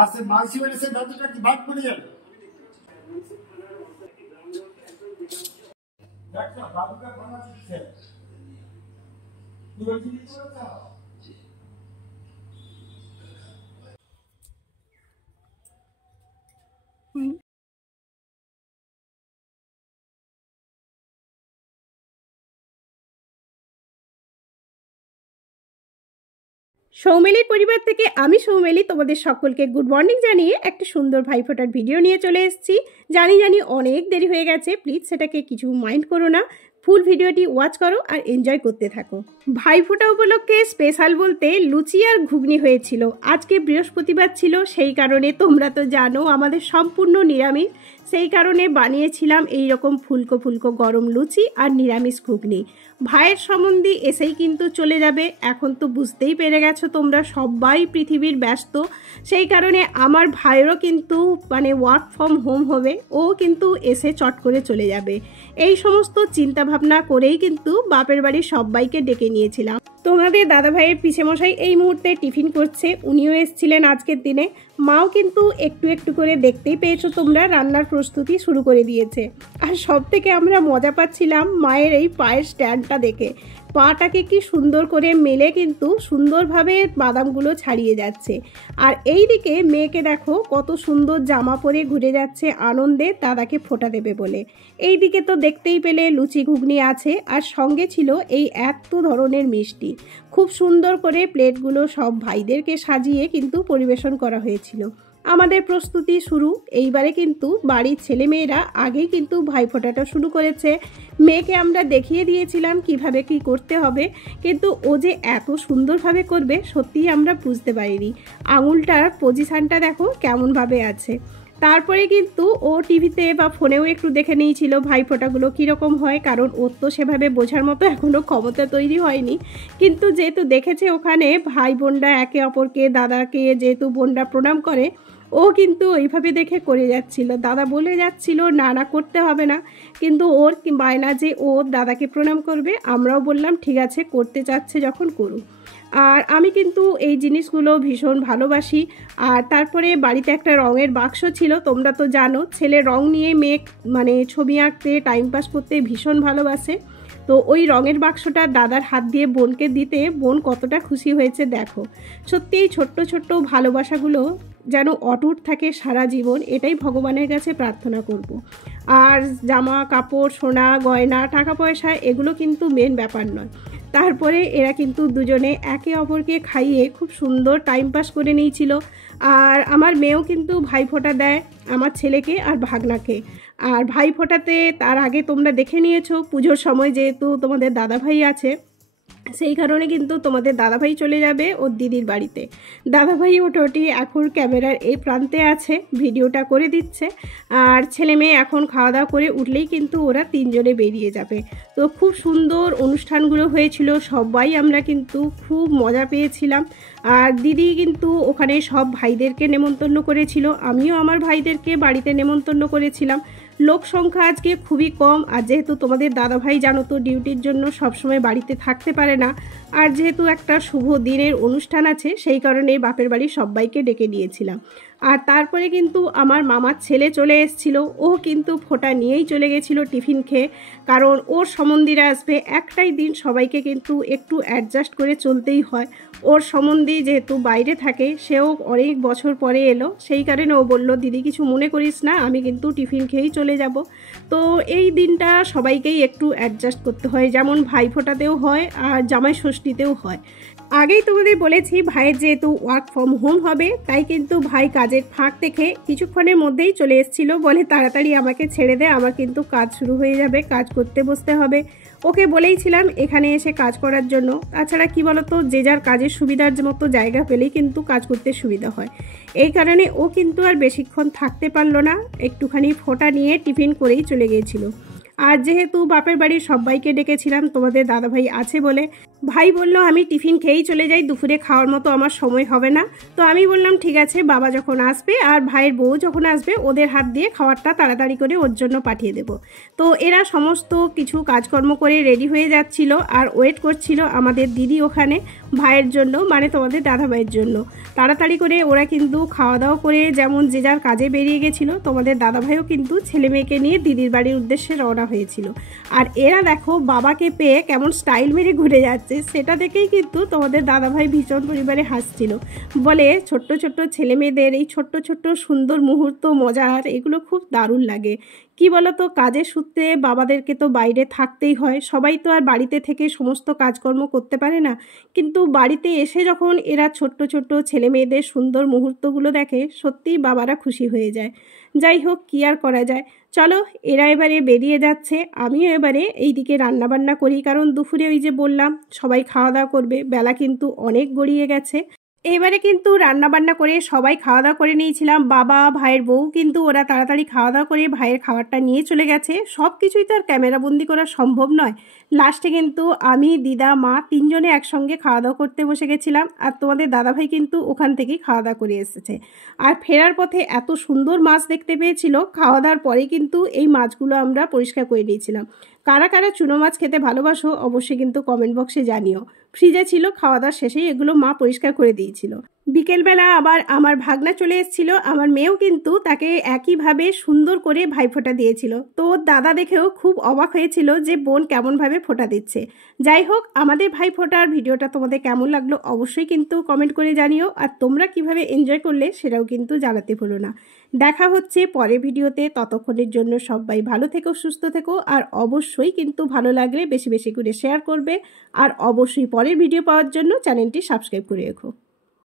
আজকে মাসি বলেছে দাদুটা কি ভাত করে যাবে একটা বাবুকে খানা দিচ্ছে তুই কি দিচ্ছ না সৌমেলির পরিবার থেকে আমি সৌমেলি তোমাদের সকলকে গুড মর্নিং জানিয়ে একটা সুন্দর ভাইফোঁটার ভিডিও নিয়ে চলে এসেছি। জানি অনেক দেরি হয়ে গেছে, প্লিজ সেটাকে কিছু মাইন্ড করো না, ফুল ভিডিওটি ওয়াচ করো আর এনজয় করতে থাকো। ভাইফোঁটা উপলক্ষে স্পেশাল বলতে লুচি আর ঘুগনি হয়েছিল। আজকে বৃহস্পতিবার ছিল, সেই কারণে তোমরা তো জানো আমাদের সম্পূর্ণ নিরামিষ, সেই কারণে বানিয়েছিলাম এই রকম ফুলকো ফুলকো গরম লুচি আর নিরামিষ ঘুগনি। ভাইয়ের সম্বন্ধে এসেই কিন্তু চলে যাবে, এখন তো বুঝতেই পেরে গেছো তোমরা সবাই পৃথিবীর ব্যস্ত, সেই কারণে আমার ভাইয়েরও কিন্তু ওয়ার্ক ফ্রম হোম হবে, ও কিন্তু এসে চট করে চলে যাবে। এই সমস্ত চিন্তাভাবনা করেই কিন্তু বাপের বাড়ির সবাইকে ডেকে নিয়েছিলাম। তোমাদের দাদা ভাইয়ের পিসেমশাই এই মুহূর্তে টিফিন করছে, উনিও এসেছিলেন আজকের দিনে। মাও কিন্তু একটু একটু করে দেখতেই পেয়েছো তোমরা রান্নার প্রস্তুতি শুরু করে দিয়েছে। আর সব থেকে আমরা মজা পাচ্ছিলাম মায়ের এই পায়ের স্ট্যান্ডটা দেখে, পাটাকে কি সুন্দর করে মেলে কিন্তু সুন্দরভাবে বাদামগুলো ছাড়িয়ে যাচ্ছে। আর এই দিকে মেয়েকে দেখো কত সুন্দর জামা পরে ঘুরে যাচ্ছে আনন্দে দাদাকে ফোঁটা দেবে বলে। এই দিকে তো দেখতেই পেলে লুচি ঘুগনি আছে, আর সঙ্গে ছিল এই এত ধরনের মিষ্টি। খুব সুন্দর করে প্লেটগুলো সব ভাইদেরকে সাজিয়ে কিন্তু পরিবেশন করা হয়েছিল। আমাদের প্রস্তুতি শুরু। এইবারে কিন্তু বাড়ির ছেলেমেয়েরা আগেই কিন্তু ভাইফোঁটাটা শুরু করেছে। মেয়েকে আমরা দেখিয়ে দিয়েছিলাম কিভাবে কি করতে হবে, কিন্তু ও যে এত সুন্দরভাবে করবে সত্যিই আমরা বুঝতে পারিনি। আঙুলটার পজিশানটা দেখো কেমনভাবে আছে। তারপরে কিন্তু ও টিভিতে বা ফোনেও একটু দেখে নিয়েছিল ভাইফোঁটাগুলো কীরকম হয়, কারণ ওর তো সেভাবে বোঝার মতো এখনও ক্ষমতা তৈরি হয়নি। কিন্তু যেহেতু দেখেছে ওখানে ভাই বোনরা একে অপরকে, দাদাকে যেহেতু বোনরা প্রণাম করে, ও কিন্তু ওইভাবে দেখে করে যাচ্ছিল। দাদা বলে যাচ্ছিল না না করতে হবে না, কিন্তু ওর বায়না যে ও দাদাকে প্রণাম করবে। আমরাও বললাম ঠিক আছে, করতে চাচ্ছে যখন করুক। আর আমি কিন্তু এই জিনিসগুলো ভীষণ ভালোবাসি। আর তারপরে বাড়িতে একটা রঙের বাক্স ছিল, তোমরা তো জানো ছেলে রং নিয়ে মেয়ে ছবি আঁকতে টাইম পাস করতে ভীষণ ভালোবাসে। তো ওই রঙের বাক্সটা দাদার হাত দিয়ে বোনকে দিতে বোন কতটা খুশি হয়েছে দেখো। সত্যি এই ছোট্ট ছোট্ট ভালোবাসাগুলো যেন অটুট থাকে সারা জীবন, এটাই ভগবানের কাছে প্রার্থনা করব। আর জামা কাপড়, সোনা গয়না, টাকা পয়সা এগুলো কিন্তু মেন ব্যাপার নয়। তারপরে এরা কিন্তু দুজনে একে অপরকে খাইয়ে খুব সুন্দর টাইম পাস করে নিয়েছিল। আর আমার মেয়েও কিন্তু ভাইফোঁটা দেয় আমার ছেলেকে আর ভাগনাকে। আর ভাইফোঁটাতে তার আগে তোমরা দেখে নিয়েছো পুজোর সময় যেহেতু তোমাদের দাদাভাই আছে, সেই কারণে কিন্তু তোমাদের দাদাভাই চলে যাবে ওর দিদির বাড়িতে। দাদাভাই ওটি এখন ক্যামেরার এই প্রান্তে আছে, ভিডিওটা করে দিচ্ছে। আর ছেলে মেয়ে এখন খাওয়া দাওয়া করে উঠলেই কিন্তু ওরা তিনজনে বেরিয়ে যাবে। তো খুব সুন্দর অনুষ্ঠানগুলো হয়েছিল, সবাই আমরা কিন্তু খুব মজা পেয়েছিলাম। আর দিদি কিন্তু ওখানে সব ভাইদেরকে নেমন্তন্ন করেছিল, আমিও আমার ভাইদেরকে বাড়িতে নেমন্তন্ন করেছিলাম। লোক সংখ্যা আজকে খুবই কম, আর যেহেতু তোমাদের দাদাভাই জানো তো ডিউটির জন্য সবসময় বাড়িতে থাকতে পারে না, আর যেহেতু একটা শুভ দিনের অনুষ্ঠান আছে সেই কারণে বাপের বাড়ি সবাইকে ডেকে নিয়েছিলাম। আর তারপরে কিন্তু আমার মামার ছেলে চলে এসেছিল, ও কিন্তু ফোঁটা নিয়েই চলে গেছিলো টিফিন খেয়ে, কারণ ওর সম্বন্ধীরা আসবে। একটাই দিন সবাইকে কিন্তু একটু অ্যাডজাস্ট করে চলতেই হয়। ওর সম্বন্ধী যেহেতু বাইরে থাকে, সেও অনেক বছর পরে এলো, সেই কারণে ও বলল দিদি কিছু মনে করিস না, আমি কিন্তু টিফিন খেয়েই চলে যাব। তো এই দিনটা সবাইকেই একটু অ্যাডজাস্ট করতে হয়, যেমন ভাইফোঁটাতেও হয় আর জামাই ষষ্ঠীতেও হয়। আগেই তোমাদের বলেছি ভাইয়ের যেহেতু ওয়ার্ক ফ্রম হোম হবে, তাই কিন্তু ভাই কাজের ফাঁক দেখে কিছুক্ষণের মধ্যেই চলে এসেছিল, বলে তাড়াতাড়ি আমাকে ছেড়ে দে, আমার কিন্তু কাজ শুরু হয়ে যাবে, কাজ করতে বসতে হবে। ওকে বলেইছিলাম এখানে এসে কাজ করার জন্য। তাছাড়া কি বলতো, যে যার কাজের সুবিধার মতো জায়গা পেলেই কিন্তু কাজ করতে সুবিধা হয়। এই কারণে ও কিন্তু আর বেশিক্ষণ থাকতে পারলো না, একটুখানি ফোঁটা নিয়ে টিফিন করেই চলে গিয়েছিল। আর যেহেতু বাপের বাড়ির সবাইকে ডেকেছিলাম তোমাদের দাদাভাই আছে বলে, ভাই বলল আমি টিফিন খেয়েই চলে যাই, দুপুরে খাওয়ার মতো আমার সময় হবে না। তো আমি বললাম ঠিক আছে, বাবা যখন আসবে আর ভাইয়ের বউ যখন আসবে ওদের হাত দিয়ে খাবারটা তাড়াতাড়ি করে ওর জন্য পাঠিয়ে দেব। তো এরা সমস্ত কিছু কাজকর্ম করে রেডি হয়ে যাচ্ছিল আর ওয়েট করছিল আমাদের দিদি ওখানে। ভাইয়ের জন্য, মানে তোমাদের দাদা ভাইয়ের জন্য। তাড়াতাড়ি করে ওরা কিন্তু খাওয়া দাওয়া করে যেমন যে যার কাজে বেরিয়ে গেছিলো, তোমাদের দাদা ভাইও কিন্তু ছেলে মেয়েকে নিয়ে দিদির বাড়ির উদ্দেশ্যে রওনা হয়েছিল। আর এরা দেখো বাবাকে পেয়ে কেমন স্টাইল মেরে ঘুরে যাচ্ছে, সেটা দেখেই কিন্তু তোমাদের দাদা ভাই ভীষণ পরিমাণে হাসছিল। বলে ছোট্ট ছোট্ট ছেলে মেয়েদের এই ছোট্ট ছোট্ট সুন্দর মুহূর্ত, মজার, এগুলো খুব দারুণ লাগে। কি বলো তো, কাজের সূত্রে বাবাদেরকে তো বাইরে থাকতেই হয়, সবাই তো আর বাড়িতে থেকে সমস্ত কাজকর্ম করতে পারে না। কিন্তু বাড়িতে এসে যখন এরা ছোট্ট ছোট্ট ছেলে মেয়েদের সুন্দর মুহূর্তগুলো দেখে, সত্যিই বাবারা খুশি হয়ে যায়। যাই হোক, কী আর করা যায়। চলো, এরা এবারে বেরিয়ে যাচ্ছে, আমিও এবারে এইদিকে রান্নাবান্না করি, কারণ দুপুরে ওই যে বললাম সবাই খাওয়া দাওয়া করবে, বেলা কিন্তু অনেক গড়িয়ে গেছে। এবারে কিন্তু রান্নাবান্না করে সবাই খাওয়া দাওয়া করে নিয়েছিলাম। বাবা, ভাইয়ের বউ কিন্তু ওরা তাড়াতাড়ি খাওয়া দাওয়া করে ভাইয়ের খাবারটা নিয়ে চলে গেছে। সব কিছুই তো আর ক্যামেরাবন্দি করা সম্ভব নয়। লাস্টে কিন্তু আমি, দিদা, মা তিনজনে একসঙ্গে খাওয়া দাওয়া করতে বসে গেছিলাম। আর তোমাদের দাদাভাই কিন্তু ওখান থেকেই খাওয়া দাওয়া করে এসেছে। আর ফেরার পথে এত সুন্দর মাছ দেখতে পেয়েছিল, খাওয়া দাওয়ার পরে কিন্তু এই মাছগুলো আমরা পরিষ্কার করে নিয়েছিলাম। কারা কারা চুনো মাছ খেতে ভালোবাসো অবশ্যই কিন্তু কমেন্ট বক্সে জানিও। ফ্রিজে ছিল, খাওয়া দাওয়ার শেষেই এগুলো মা পরিষ্কার করে দিয়েছিল। বিকেলবেলা আবার আমার ভাগনা চলে এসেছিল, আমার মেয়েও কিন্তু তাকে একইভাবে সুন্দর করে ভাইফোঁটা দিয়েছিল। তো ওর দাদা দেখেও খুব অবাক হয়েছিল যে বোন কেমনভাবে ফোঁটা দিচ্ছে। যাই হোক, আমাদের ভাইফোঁটার ভিডিওটা তোমাদের কেমন লাগলো অবশ্যই কিন্তু কমেন্ট করে জানিও। আর তোমরা কিভাবে এনজয় করলে সেটাও কিন্তু জানাতে ভুলো না। দেখা হচ্ছে পরের ভিডিওতে, ততক্ষণের জন্য সবাই ভালো থেকো, সুস্থ থেকো। আর অবশ্যই কিন্তু ভালো লাগলে বেশি বেশি করে শেয়ার করবে। আর অবশ্যই পরের ভিডিও পাওয়ার জন্য চ্যানেলটি সাবস্ক্রাইব করে রেখো।